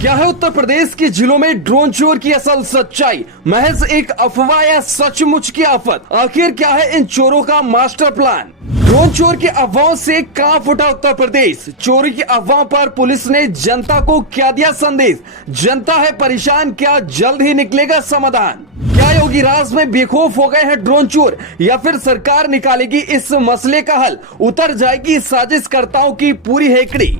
क्या है उत्तर प्रदेश के जिलों में ड्रोन चोर की असल सच्चाई? महज एक अफवाह या सचमुच की आफत? आखिर क्या है इन चोरों का मास्टर प्लान? ड्रोन चोर की अफवाहों से कांप उठा उत्तर प्रदेश। चोरी की अफवाह पर पुलिस ने जनता को क्या दिया संदेश? जनता है परेशान, क्या जल्द ही निकलेगा समाधान? क्या योगी राज में बेखौफ हो गए हैं ड्रोन चोर, या फिर सरकार निकालेगी इस मसले का हल? उतर जाएगी साजिशकर्ताओं की पूरी हेकड़ी।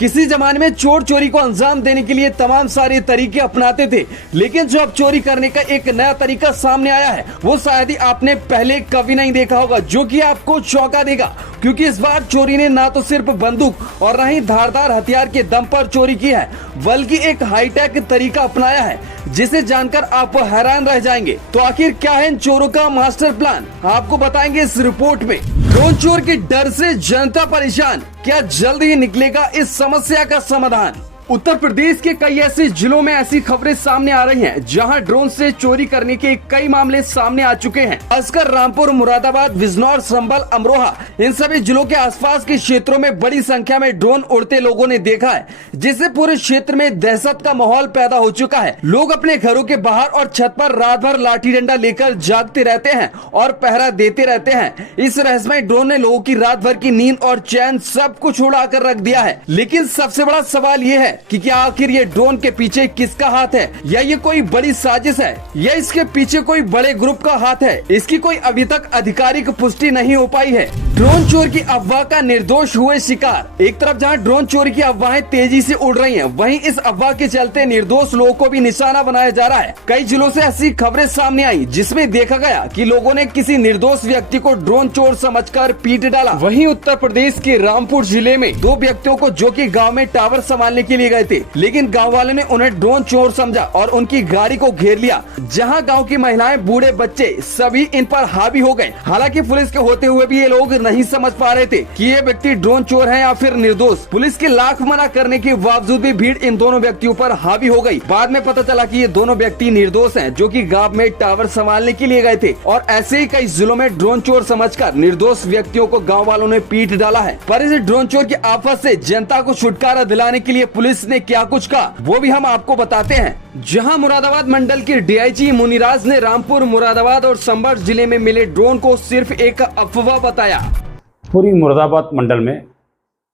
किसी जमाने में चोर चोरी को अंजाम देने के लिए तमाम सारे तरीके अपनाते थे, लेकिन जो अब चोरी करने का एक नया तरीका सामने आया है वो शायद ही आपने पहले कभी नहीं देखा होगा, जो कि आपको चौंका देगा। क्योंकि इस बार चोरी ने ना तो सिर्फ बंदूक और न ही धारदार हथियार के दम पर चोरी की है, बल्कि एक हाईटेक तरीका अपनाया है जिसे जानकर आप हैरान रह जाएंगे। तो आखिर क्या है इन चोरों का मास्टर प्लान, आपको बताएंगे इस रिपोर्ट में। ड्रोन चोर के डर से जनता परेशान, क्या जल्द ही निकलेगा इस समस्या का समाधान? उत्तर प्रदेश के कई ऐसे जिलों में ऐसी खबरें सामने आ रही हैं जहां ड्रोन से चोरी करने के कई मामले सामने आ चुके हैं। खासकर रामपुर, मुरादाबाद, बिजनौर, संभल, अमरोहा, इन सभी जिलों के आसपास के क्षेत्रों में बड़ी संख्या में ड्रोन उड़ते लोगों ने देखा है, जिससे पूरे क्षेत्र में दहशत का माहौल पैदा हो चुका है। लोग अपने घरों के बाहर और छत पर रात भर लाठी डंडा लेकर जागते रहते हैं और पहरा देते रहते हैं। इस रहस्यमय ड्रोन ने लोगों की रात भर की नींद और चैन सब कुछ उड़ा कर रख दिया है। लेकिन सबसे बड़ा सवाल ये है कि क्या आखिर ये ड्रोन के पीछे किसका हाथ है? या ये कोई बड़ी साजिश है, या इसके पीछे कोई बड़े ग्रुप का हाथ है? इसकी कोई अभी तक आधिकारिक पुष्टि नहीं हो पाई है। ड्रोन चोर की अफवाह का निर्दोष हुए शिकार। एक तरफ जहां ड्रोन चोरी की अफवाहें तेजी से उड़ रही हैं, वहीं इस अफवाह के चलते निर्दोष लोगों को भी निशाना बनाया जा रहा है। कई जिलों से ऐसी खबरें सामने आई जिसमें देखा गया कि लोगों ने किसी निर्दोष व्यक्ति को ड्रोन चोर समझकर पीट डाला। वहीं उत्तर प्रदेश के रामपुर जिले में दो व्यक्तियों को, जो कि गांव में टावर संभालने के लिए गए थे, लेकिन गांव वालों ने उन्हें ड्रोन चोर समझा और उनकी गाड़ी को घेर लिया, जहां गांव की महिलाएं, बूढ़े, बच्चे सभी इन पर हावी हो गए। हालांकि पुलिस के होते हुए भी ये लोग नहीं समझ पा रहे थे कि ये व्यक्ति ड्रोन चोर है या फिर निर्दोष। पुलिस के लाख मना करने के बावजूद भी भीड़ इन दोनों व्यक्तियों पर हावी हो गई। बाद में पता चला कि ये दोनों व्यक्ति निर्दोष हैं, जो कि गांव में टावर संभालने के लिए गए थे, और ऐसे ही कई जिलों में ड्रोन चोर समझकर निर्दोष व्यक्तियों को गाँव वालों ने पीट डाला है। पर इस ड्रोन चोर की आफत से जनता को छुटकारा दिलाने के लिए पुलिस ने क्या कुछ कहा वो भी हम आपको बताते हैं। जहां मुरादाबाद मंडल के डीआईजी मुनिराज ने रामपुर, मुरादाबाद और संभल जिले में मिले ड्रोन को सिर्फ एक अफवाह बताया। पूरी मुरादाबाद मंडल में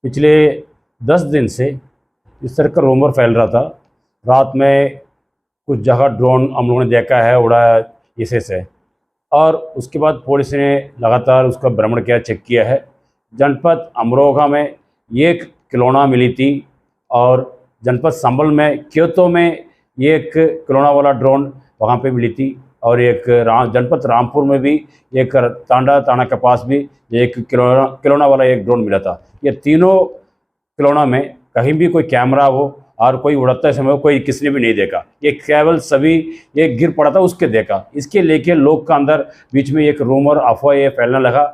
पिछले 10 दिन से इस तरह का रूमर फैल रहा था। रात में कुछ जगह ड्रोन हम लोगों ने देखा है उड़ा से, और उसके बाद पुलिस ने लगातार उसका भ्रमण किया, चेक किया है। जनपद अमरोहा में एक खिलौना मिली थी, और जनपद संभल में क्योतो में एक खिलौना वाला ड्रोन वहाँ पे मिली थी, और एक जनपद रामपुर में भी एक तांडा के पास भी एक खिलौना वाला एक ड्रोन मिला था। ये तीनों खिलौना में कहीं भी कोई कैमरा हो और कोई उड़ते समय कोई किसी ने भी नहीं देखा। ये केवल सभी एक गिर पड़ा था उसके देखा। इसके लेके लोग का अंदर बीच में एक रूमर, अफवाह ये फैलने लगा।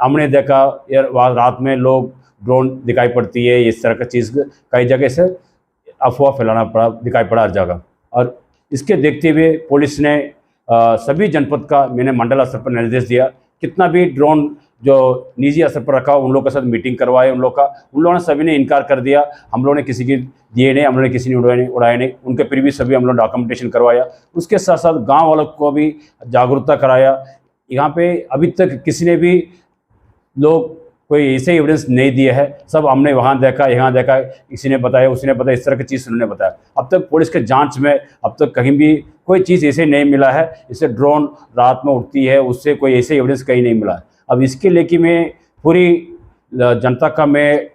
हमने देखा यार रात में लोग ड्रोन दिखाई पड़ती है, इस तरह का चीज़ कई जगह से अफवाह फैलाना पड़ा, दिखाई पड़ा हर जगह। और इसके देखते हुए पुलिस ने सभी जनपद का, मैंने मंडल स्तर पर निर्देश दिया, कितना भी ड्रोन जो निजी स्तर पर रखा उन लोगों के साथ मीटिंग करवाए। उन लोगों ने सभी ने इनकार कर दिया। हम लोगों ने किसी की दिए नहीं, हम लोगों ने किसी ने उड़ाए नहीं। उनके फिर भी सभी हम लोग डॉक्यूमेंटेशन करवाया। उसके साथ साथ गाँव वालों को भी जागरूकता कराया। यहाँ पे अभी तक किसी ने भी लोग कोई ऐसे एविडेंस नहीं दिया है। सब हमने वहाँ देखा, यहाँ देखा, किसी ने बताया, उसने बताया, इस तरह की चीज़ उन्होंने बताया। अब तक पुलिस के जांच में अब तक कहीं भी कोई चीज़ ऐसे नहीं मिला है। इससे ड्रोन रात में उड़ती है, उससे कोई ऐसे एविडेंस कहीं नहीं मिला है। अब इसके लेके मैं पूरी जनता का मैं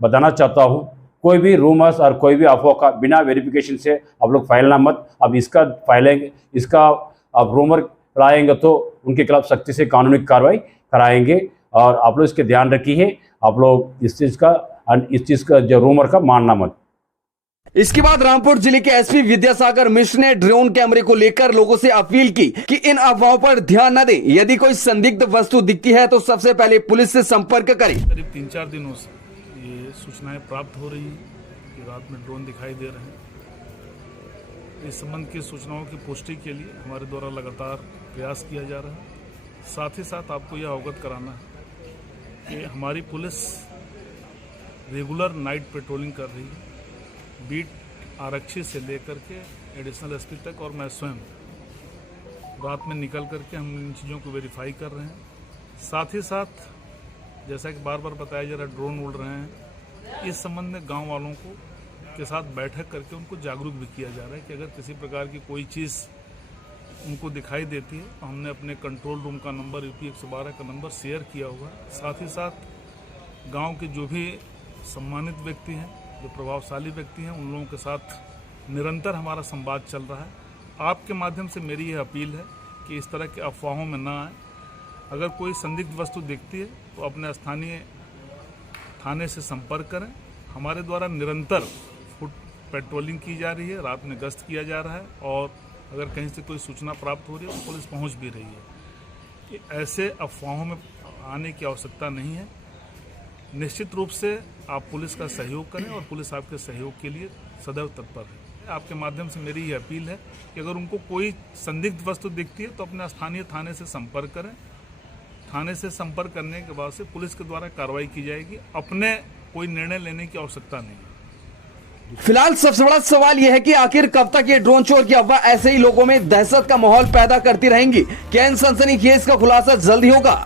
बताना चाहता हूँ, कोई भी रूमर्स और कोई भी अफवाह का बिना वेरिफिकेशन से आप लोग फैलना मत। अब इसका फैलेंगे, इसका अब रूमर फैलाएंगे तो उनके खिलाफ सख्ती से कानूनी कार्रवाई कराएंगे। और आप लोग इसके ध्यान रखिए, आप लोग इस चीज़ का जो रूमर का मानना मत। इसके बाद रामपुर जिले के एसपी विद्यासागर मिश्र ने ड्रोन कैमरे को लेकर लोगों से अपील की कि इन अफवाहों पर ध्यान न दें। यदि कोई संदिग्ध वस्तु दिखती है तो सबसे पहले पुलिस से संपर्क करें। करीब 3-4 दिनों से ये सूचनाएं प्राप्त हो रही हैं कि रात में ड्रोन दिखाई दे रहे हैं। इस संबंध की सूचनाओं की पुष्टि के लिए हमारे द्वारा लगातार प्रयास किया जा रहा है। साथ ही साथ आपको यह अवगत कराना है कि हमारी पुलिस रेगुलर नाइट पेट्रोलिंग कर रही है, बीट आरक्षी से लेकर के एडिशनल एसपी तक, और मैं स्वयं रात में निकल करके हम इन चीज़ों को वेरीफाई कर रहे हैं। साथ ही साथ जैसा कि बार बार बताया जा रहा है, ड्रोन उड़ रहे हैं, इस संबंध में गांव वालों को के साथ बैठक करके उनको जागरूक भी किया जा रहा है कि अगर किसी प्रकार की कोई चीज़ उनको दिखाई देती है तो हमने अपने कंट्रोल रूम का नंबर यूपी 112 का नंबर शेयर किया हुआ है। साथ ही साथ गांव के जो भी सम्मानित व्यक्ति हैं, जो प्रभावशाली व्यक्ति हैं, उन लोगों के साथ निरंतर हमारा संवाद चल रहा है। आपके माध्यम से मेरी यह अपील है कि इस तरह के अफवाहों में ना आए। अगर कोई संदिग्ध वस्तु दिखती है तो अपने स्थानीय थाने से संपर्क करें। हमारे द्वारा निरंतर फुट पेट्रोलिंग की जा रही है, रात में गश्त किया जा रहा है, और अगर कहीं से कोई सूचना प्राप्त हो रही है तो पुलिस पहुंच भी रही है। कि ऐसे अफवाहों में आने की आवश्यकता नहीं है। निश्चित रूप से आप पुलिस का सहयोग करें और पुलिस आपके सहयोग के लिए सदैव तत्पर है। आपके माध्यम से मेरी ये अपील है कि अगर उनको कोई संदिग्ध वस्तु दिखती है तो अपने स्थानीय थाने से संपर्क करें। थाने से संपर्क करने के बाद से पुलिस के द्वारा कार्रवाई की जाएगी। अपने कोई निर्णय लेने की आवश्यकता नहीं है। फिलहाल सबसे बड़ा सवाल यह है कि आखिर कब तक ये ड्रोन चोर की अफवाह ऐसे ही लोगों में दहशत का माहौल पैदा करती रहेंगी। क्या इन सनसनीखेज का खुलासा जल्दी होगा?